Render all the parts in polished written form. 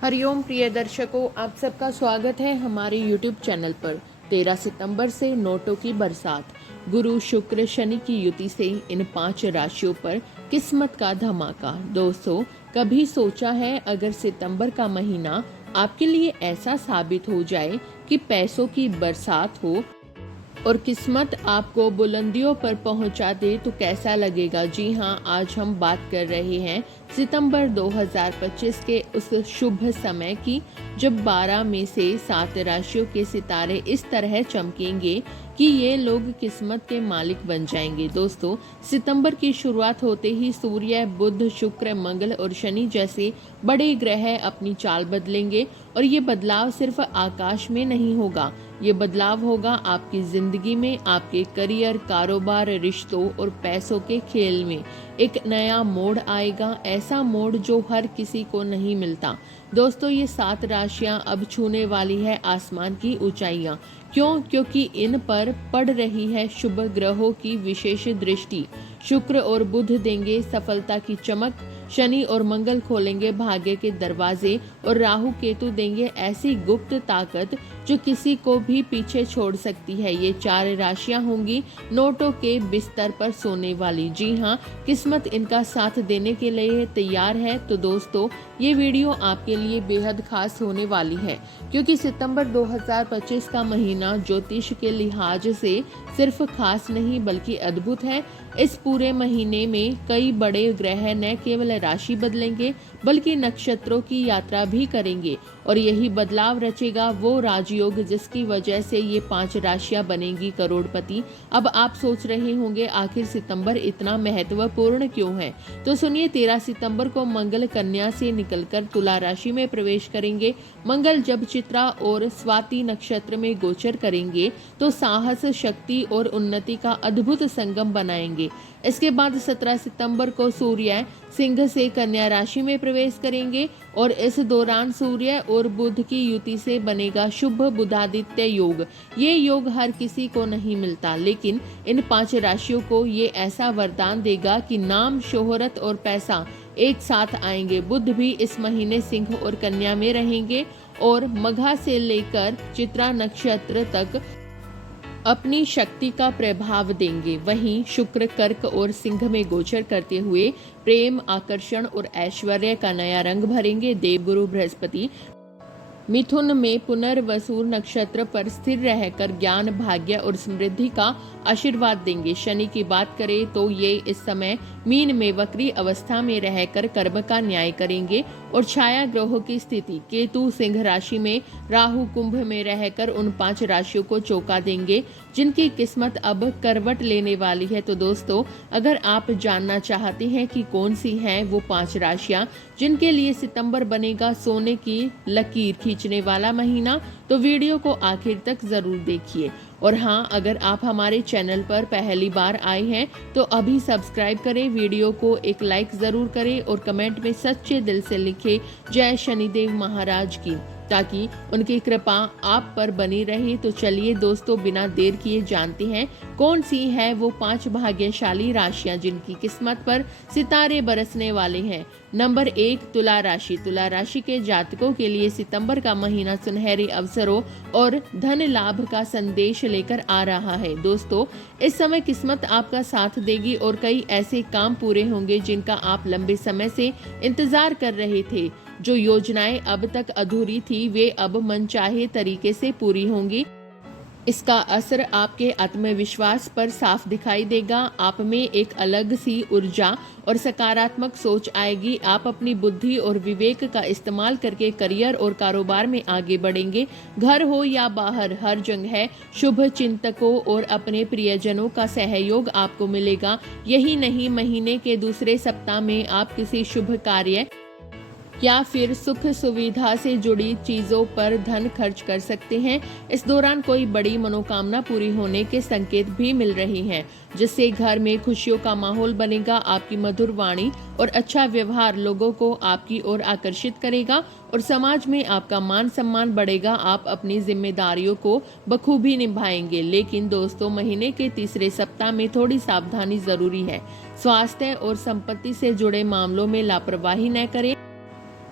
हरिओम प्रिय दर्शकों, आप सबका स्वागत है हमारे YouTube चैनल पर। 13 सितंबर से नोटों की बरसात। गुरु शुक्र शनि की युति से इन 5 राशियों पर किस्मत का धमाका। दोस्तों, कभी सोचा है अगर सितंबर का महीना आपके लिए ऐसा साबित हो जाए कि पैसों की बरसात हो और किस्मत आपको बुलंदियों पर पहुंचा दे तो कैसा लगेगा। जी हाँ, आज हम बात कर रहे हैं सितंबर 2025 के उस शुभ समय की जब 12 में से 7 राशियों के सितारे इस तरह चमकेंगे कि ये लोग किस्मत के मालिक बन जाएंगे। दोस्तों, सितंबर की शुरुआत होते ही सूर्य, बुध, शुक्र, मंगल और शनि जैसे बड़े ग्रह अपनी चाल बदलेंगे और ये बदलाव सिर्फ आकाश में नहीं होगा, ये बदलाव होगा आपकी जिंदगी में, आपके करियर, कारोबार, रिश्तों और पैसों के खेल में। एक नया मोड़ आएगा, ऐसा मोड़ जो हर किसी को नहीं मिलता। दोस्तों, ये 7 राशियां अब छूने वाली है आसमान की ऊंचाइयां। क्यों? क्योंकि इन पर पड़ रही है शुभ ग्रहों की विशेष दृष्टि। शुक्र और बुध देंगे सफलता की चमक, शनि और मंगल खोलेंगे भाग्य के दरवाजे और राहु केतु देंगे ऐसी गुप्त ताकत जो किसी को भी पीछे छोड़ सकती है। ये 4 राशियां होंगी नोटों के बिस्तर पर सोने वाली। जी हाँ, किस्मत इनका साथ देने के लिए तैयार है। तो दोस्तों, ये वीडियो आपके लिए बेहद खास होने वाली है क्योंकि सितंबर 2025 का महीना ज्योतिष के लिहाज से सिर्फ खास नहीं बल्कि अद्भुत है। इस पूरे महीने में कई बड़े ग्रह न केवल राशि बदलेंगे बल्कि नक्षत्रों की यात्रा भी करेंगे और यही बदलाव रचेगा वो राजयोग जिसकी वजह से ये 5 राशियां बनेंगी करोड़पति। अब आप सोच रहे होंगे आखिर सितंबर इतना महत्वपूर्ण क्यों है? तो सुनिए, 13 सितंबर को मंगल कन्या से निकलकर तुला राशि में प्रवेश करेंगे। मंगल जब चित्रा और स्वाति नक्षत्र में गोचर करेंगे तो साहस, शक्ति और उन्नति का अद्भुत संगम बनाएंगे। इसके बाद 17 सितंबर को सूर्य सिंह से कन्या राशि में प्रवेश करेंगे और इस दौरान सूर्य और बुध की युति से बनेगा शुभ बुधादित्य योग। ये योग हर किसी को नहीं मिलता, लेकिन इन 5 राशियों को ये ऐसा वरदान देगा कि नाम, शोहरत और पैसा एक साथ आएंगे। बुध भी इस महीने सिंह और कन्या में रहेंगे और मघा से लेकर चित्रा नक्षत्र तक अपनी शक्ति का प्रभाव देंगे। वहीं शुक्र कर्क और सिंह में गोचर करते हुए प्रेम, आकर्षण और ऐश्वर्य का नया रंग भरेंगे। देवगुरु बृहस्पति मिथुन में पुनर्वसु नक्षत्र पर स्थिर रहकर ज्ञान, भाग्य और समृद्धि का आशीर्वाद देंगे। शनि की बात करें तो ये इस समय मीन में वक्री अवस्था में रहकर कर्म का न्याय करेंगे और छाया ग्रहों की स्थिति केतु सिंह राशि में, राहु कुंभ में रहकर उन 5 राशियों को चौंका देंगे जिनकी किस्मत अब करवट लेने वाली है। तो दोस्तों, अगर आप जानना चाहते हैं कि कौन सी हैं वो 5 राशियां जिनके लिए सितंबर बनेगा सोने की लकीर खींचने वाला महीना, तो वीडियो को आखिर तक जरूर देखिए। और हाँ, अगर आप हमारे चैनल पर पहली बार आए हैं तो अभी सब्सक्राइब करें, वीडियो को एक लाइक जरूर करें और कमेंट में सच्चे दिल से लिखें जय शनिदेव महाराज की, ताकि उनकी कृपा आप पर बनी रहे। तो चलिए दोस्तों, बिना देर किए जानते हैं कौन सी है वो 5 भाग्यशाली राशियां जिनकी किस्मत पर सितारे बरसने वाले हैं। नंबर 1, तुला राशि। तुला राशि के जातकों के लिए सितंबर का महीना सुनहरे अवसरों और धन लाभ का संदेश लेकर आ रहा है। दोस्तों, इस समय किस्मत आपका साथ देगी और कई ऐसे काम पूरे होंगे जिनका आप लंबे समय से इंतजार कर रहे थे। जो योजनाएं अब तक अधूरी थी वे अब मनचाहे तरीके से पूरी होंगी। इसका असर आपके आत्मविश्वास पर साफ दिखाई देगा। आप में एक अलग सी ऊर्जा और सकारात्मक सोच आएगी। आप अपनी बुद्धि और विवेक का इस्तेमाल करके करियर और कारोबार में आगे बढ़ेंगे। घर हो या बाहर, हर जगह शुभ चिंतकों और अपने प्रियजनों का सहयोग आपको मिलेगा। यही नहीं, महीने के दूसरे सप्ताह में आप किसी शुभ कार्य या फिर सुख सुविधा से जुड़ी चीजों पर धन खर्च कर सकते हैं। इस दौरान कोई बड़ी मनोकामना पूरी होने के संकेत भी मिल रहे हैं, जिससे घर में खुशियों का माहौल बनेगा। आपकी मधुर वाणी और अच्छा व्यवहार लोगों को आपकी ओर आकर्षित करेगा और समाज में आपका मान सम्मान बढ़ेगा। आप अपनी जिम्मेदारियों को बखूबी निभाएंगे। लेकिन दोस्तों, महीने के तीसरे सप्ताह में थोड़ी सावधानी जरूरी है। स्वास्थ्य और संपत्ति से जुड़े मामलों में लापरवाही न करें।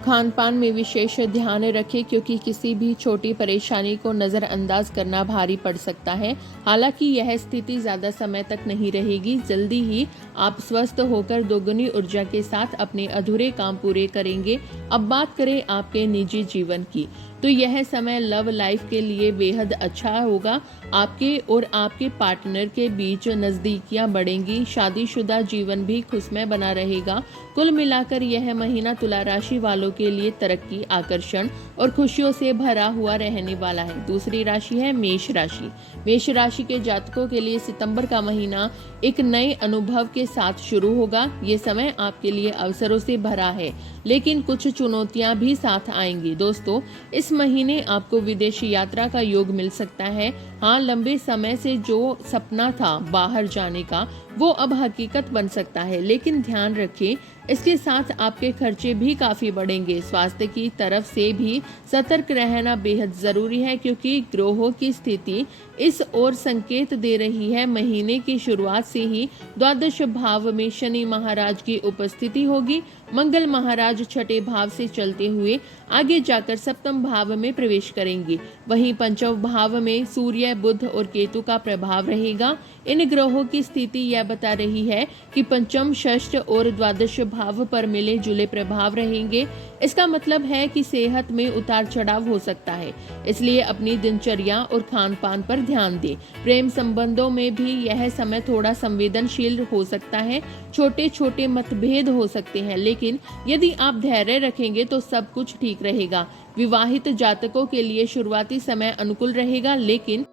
खान पान में विशेष ध्यान रखें क्योंकि किसी भी छोटी परेशानी को नज़रअंदाज करना भारी पड़ सकता है। हालांकि यह स्थिति ज़्यादा समय तक नहीं रहेगी। जल्दी ही आप स्वस्थ होकर दोगुनी ऊर्जा के साथ अपने अधूरे काम पूरे करेंगे। अब बात करें आपके निजी जीवन की, तो यह समय लव लाइफ के लिए बेहद अच्छा होगा। आपके और आपके पार्टनर के बीच नज़दीकियां बढ़ेंगी। शादीशुदा जीवन भी खुशमय बना रहेगा। कुल मिलाकर यह महीना तुला राशि वालों के लिए तरक्की, आकर्षण और खुशियों से भरा हुआ रहने वाला है। दूसरी राशि है मेष राशि। मेष राशि के जातकों के लिए सितंबर का महीना एक नए अनुभव के साथ शुरू होगा। ये समय आपके लिए अवसरों से भरा है, लेकिन कुछ चुनौतियां भी साथ आएंगी। दोस्तों, इस महीने आपको विदेश यात्रा का योग मिल सकता है। हाँ, लंबे समय से जो सपना था बाहर जाने का, वो अब हकीकत बन सकता है, लेकिन ध्यान रखें इसके साथ आपके खर्चे भी काफी बढ़ेंगे। स्वास्थ्य की तरफ से भी सतर्क रहना बेहद जरूरी है क्योंकि ग्रहों की स्थिति इस ओर संकेत दे रही है। महीने की शुरुआत से ही द्वादश भाव में शनि महाराज की उपस्थिति होगी। मंगल महाराज छठे भाव से चलते हुए आगे जाकर सप्तम भाव में प्रवेश करेंगे। वहीं पंचम भाव में सूर्य, बुध और केतु का प्रभाव रहेगा। इन ग्रहों की स्थिति यह बता रही है कि पंचम, षष्ठ और द्वादश भाव पर मिले जुले प्रभाव रहेंगे। इसका मतलब है कि सेहत में उतार चढ़ाव हो सकता है, इसलिए अपनी दिनचर्या और खान पान पर ध्यान दें। प्रेम संबंधों में भी यह समय थोड़ा संवेदनशील हो सकता है। छोटे छोटे मतभेद हो सकते हैं, लेकिन यदि आप धैर्य रखेंगे तो सब कुछ ठीक रहेगा। विवाहित जातकों के लिए शुरुआती समय अनुकूल रहेगा, लेकिन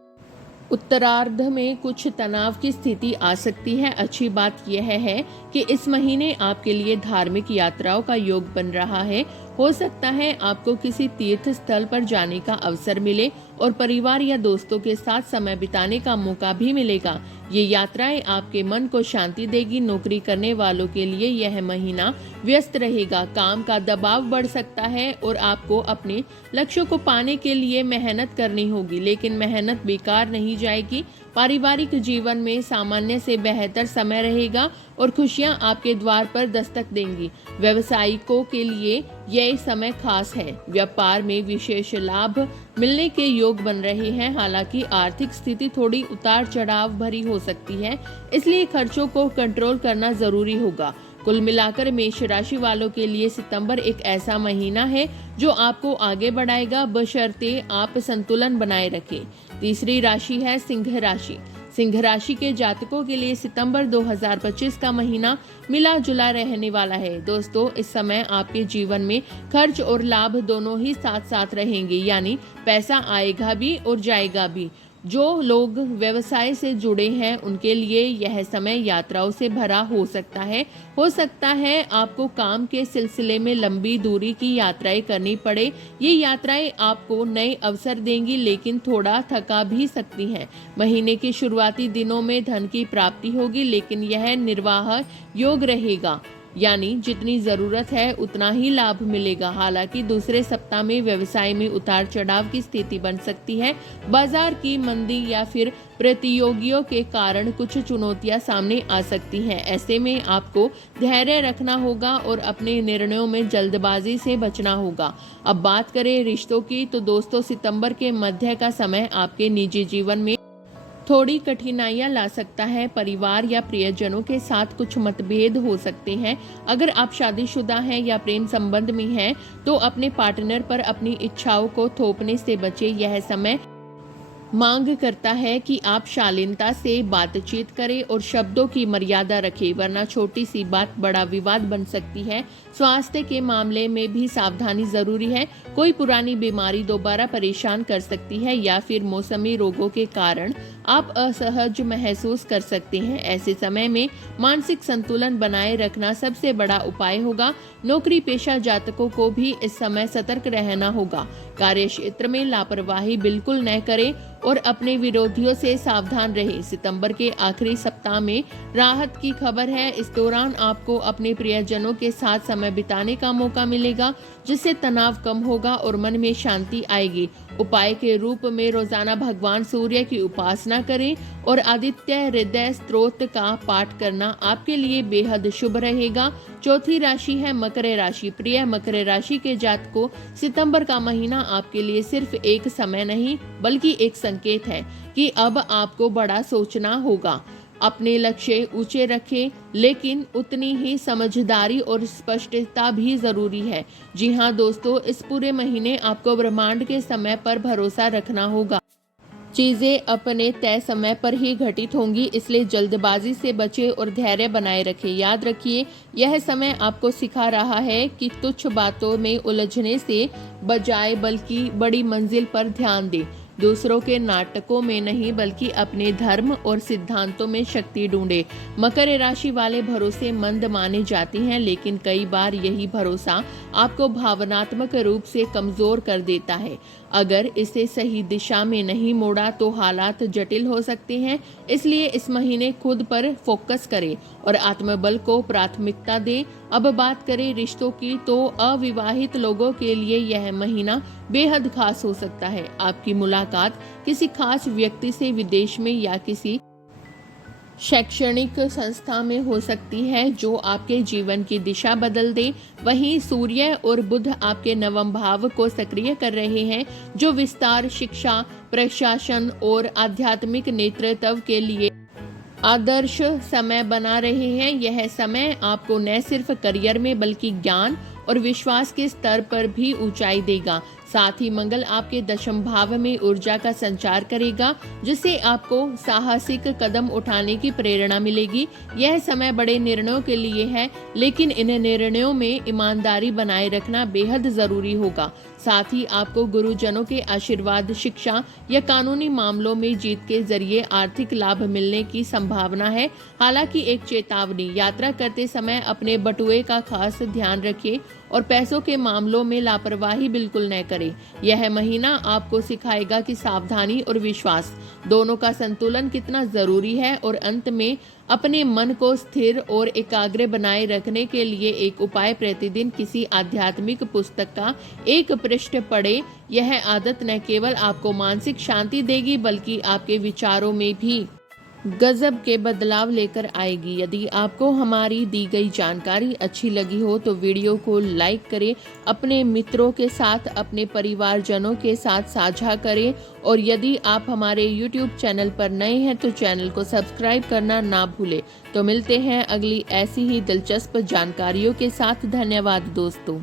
उत्तरार्ध में कुछ तनाव की स्थिति आ सकती है। अच्छी बात यह है कि इस महीने आपके लिए धार्मिक यात्राओं का योग बन रहा है। हो सकता है आपको किसी तीर्थ स्थल पर जाने का अवसर मिले और परिवार या दोस्तों के साथ समय बिताने का मौका भी मिलेगा। ये यात्राएं आपके मन को शांति देगी। नौकरी करने वालों के लिए यह महीना व्यस्त रहेगा। काम का दबाव बढ़ सकता है और आपको अपने लक्ष्यों को पाने के लिए मेहनत करनी होगी, लेकिन मेहनत बेकार नहीं जाएगी। पारिवारिक जीवन में सामान्य से बेहतर समय रहेगा और खुशियां आपके द्वार पर दस्तक देंगी। व्यवसायिकों के लिए यह समय खास है। व्यापार में विशेष लाभ मिलने के योग बन रहे हैं। हालांकि आर्थिक स्थिति थोड़ी उतार चढ़ाव भरी हो सकती है, इसलिए खर्चों को कंट्रोल करना जरूरी होगा। कुल मिलाकर मेष राशि वालों के लिए सितंबर एक ऐसा महीना है जो आपको आगे बढ़ाएगा, बशर्ते आप संतुलन बनाए रखें। तीसरी राशि है सिंह राशि। सिंह राशि के जातकों के लिए सितंबर 2025 का महीना मिला जुला रहने वाला है। दोस्तों, इस समय आपके जीवन में खर्च और लाभ दोनों ही साथ साथ रहेंगे, यानी पैसा आएगा भी और जाएगा भी। जो लोग व्यवसाय से जुड़े हैं उनके लिए यह समय यात्राओं से भरा हो सकता है। आपको काम के सिलसिले में लंबी दूरी की यात्राएं करनी पड़े। ये यात्राएं आपको नए अवसर देंगी, लेकिन थोड़ा थका भी सकती हैं। महीने के शुरुआती दिनों में धन की प्राप्ति होगी, लेकिन यह निर्वाह योग रहेगा, यानी जितनी जरूरत है उतना ही लाभ मिलेगा। हालांकि दूसरे सप्ताह में व्यवसाय में उतार चढ़ाव की स्थिति बन सकती है। बाजार की मंदी या फिर प्रतियोगियों के कारण कुछ चुनौतियां सामने आ सकती हैं। ऐसे में आपको धैर्य रखना होगा और अपने निर्णयों में जल्दबाजी से बचना होगा। अब बात करें रिश्तों की, तो दोस्तों, सितंबर के मध्य का समय आपके निजी जीवन में थोड़ी कठिनाइयां ला सकता है। परिवार या प्रियजनों के साथ कुछ मतभेद हो सकते हैं। अगर आप शादीशुदा हैं या प्रेम संबंध में हैं, तो अपने पार्टनर पर अपनी इच्छाओं को थोपने से बचें। यह समय मांग करता है कि आप शालीनता से बातचीत करें और शब्दों की मर्यादा रखें, वरना छोटी सी बात बड़ा विवाद बन सकती है। स्वास्थ्य के मामले में भी सावधानी जरूरी है। कोई पुरानी बीमारी दोबारा परेशान कर सकती है या फिर मौसमी रोगों के कारण आप असहज महसूस कर सकते हैं। ऐसे समय में मानसिक संतुलन बनाए रखना सबसे बड़ा उपाय होगा। नौकरी पेशा जातकों को भी इस समय सतर्क रहना होगा। कार्य क्षेत्र में लापरवाही बिल्कुल न करें और अपने विरोधियों से सावधान रहें। सितंबर के आखिरी सप्ताह में राहत की खबर है। इस दौरान आपको अपने प्रियजनों के साथ समय बिताने का मौका मिलेगा, जिससे तनाव कम होगा और मन में शांति आएगी। उपाय के रूप में रोजाना भगवान सूर्य की उपासना करें और आदित्य हृदय स्तोत्र का पाठ करना आपके लिए बेहद शुभ रहेगा। चौथी राशि है मकर राशि। प्रिय मकर राशि के जातकों, सितंबर का महीना आपके लिए सिर्फ एक समय नहीं बल्कि एक संकेत है कि अब आपको बड़ा सोचना होगा। अपने लक्ष्य ऊंचे रखें, लेकिन उतनी ही समझदारी और स्पष्टता भी जरूरी है। जी हाँ दोस्तों, इस पूरे महीने आपको ब्रह्मांड के समय पर भरोसा रखना होगा। चीजें अपने तय समय पर ही घटित होंगी, इसलिए जल्दबाजी से बचें और धैर्य बनाए रखें। याद रखिए, यह समय आपको सिखा रहा है कि तुच्छ बातों में उलझने से बजाय बल्कि बड़ी मंजिल पर ध्यान दें। दूसरों के नाटकों में नहीं बल्कि अपने धर्म और सिद्धांतों में शक्ति ढूंढे। मकर राशि वाले भरोसेमंद माने जाते हैं, लेकिन कई बार यही भरोसा आपको भावनात्मक रूप से कमजोर कर देता है। अगर इसे सही दिशा में नहीं मोड़ा तो हालात जटिल हो सकते हैं। इसलिए इस महीने खुद पर फोकस करें और आत्मबल को प्राथमिकता दें। अब बात करें रिश्तों की, तो अविवाहित लोगों के लिए यह महीना बेहद खास हो सकता है। आपकी मुलाकात किसी खास व्यक्ति से विदेश में या किसी शैक्षणिक संस्था में हो सकती है, जो आपके जीवन की दिशा बदल दे। वहीं सूर्य और बुध आपके नवम भाव को सक्रिय कर रहे हैं, जो विस्तार, शिक्षा, प्रशासन और आध्यात्मिक नेतृत्व के लिए आदर्श समय बना रहे हैं। यह समय आपको न सिर्फ करियर में बल्कि ज्ञान और विश्वास के स्तर पर भी ऊंचाई देगा। साथ ही मंगल आपके दशम भाव में ऊर्जा का संचार करेगा, जिससे आपको साहसिक कदम उठाने की प्रेरणा मिलेगी। यह समय बड़े निर्णयों के लिए है, लेकिन इन निर्णयों में ईमानदारी बनाए रखना बेहद जरूरी होगा। साथ ही आपको गुरुजनों के आशीर्वाद, शिक्षा या कानूनी मामलों में जीत के जरिए आर्थिक लाभ मिलने की संभावना है। हालांकि एक चेतावनी, यात्रा करते समय अपने बटुए का खास ध्यान रखें और पैसों के मामलों में लापरवाही बिल्कुल न करें। यह महीना आपको सिखाएगा कि सावधानी और विश्वास दोनों का संतुलन कितना जरूरी है। और अंत में अपने मन को स्थिर और एकाग्र बनाए रखने के लिए एक उपाय, प्रतिदिन किसी आध्यात्मिक पुस्तक का एक पृष्ठ पढ़ें। यह आदत न केवल आपको मानसिक शांति देगी बल्कि आपके विचारों में भी गजब के बदलाव लेकर आएगी। यदि आपको हमारी दी गई जानकारी अच्छी लगी हो तो वीडियो को लाइक करें, अपने मित्रों के साथ, अपने परिवारजनों के साथ साझा करें और यदि आप हमारे YouTube चैनल पर नए हैं तो चैनल को सब्सक्राइब करना ना भूलें। तो मिलते हैं अगली ऐसी ही दिलचस्प जानकारियों के साथ। धन्यवाद दोस्तों।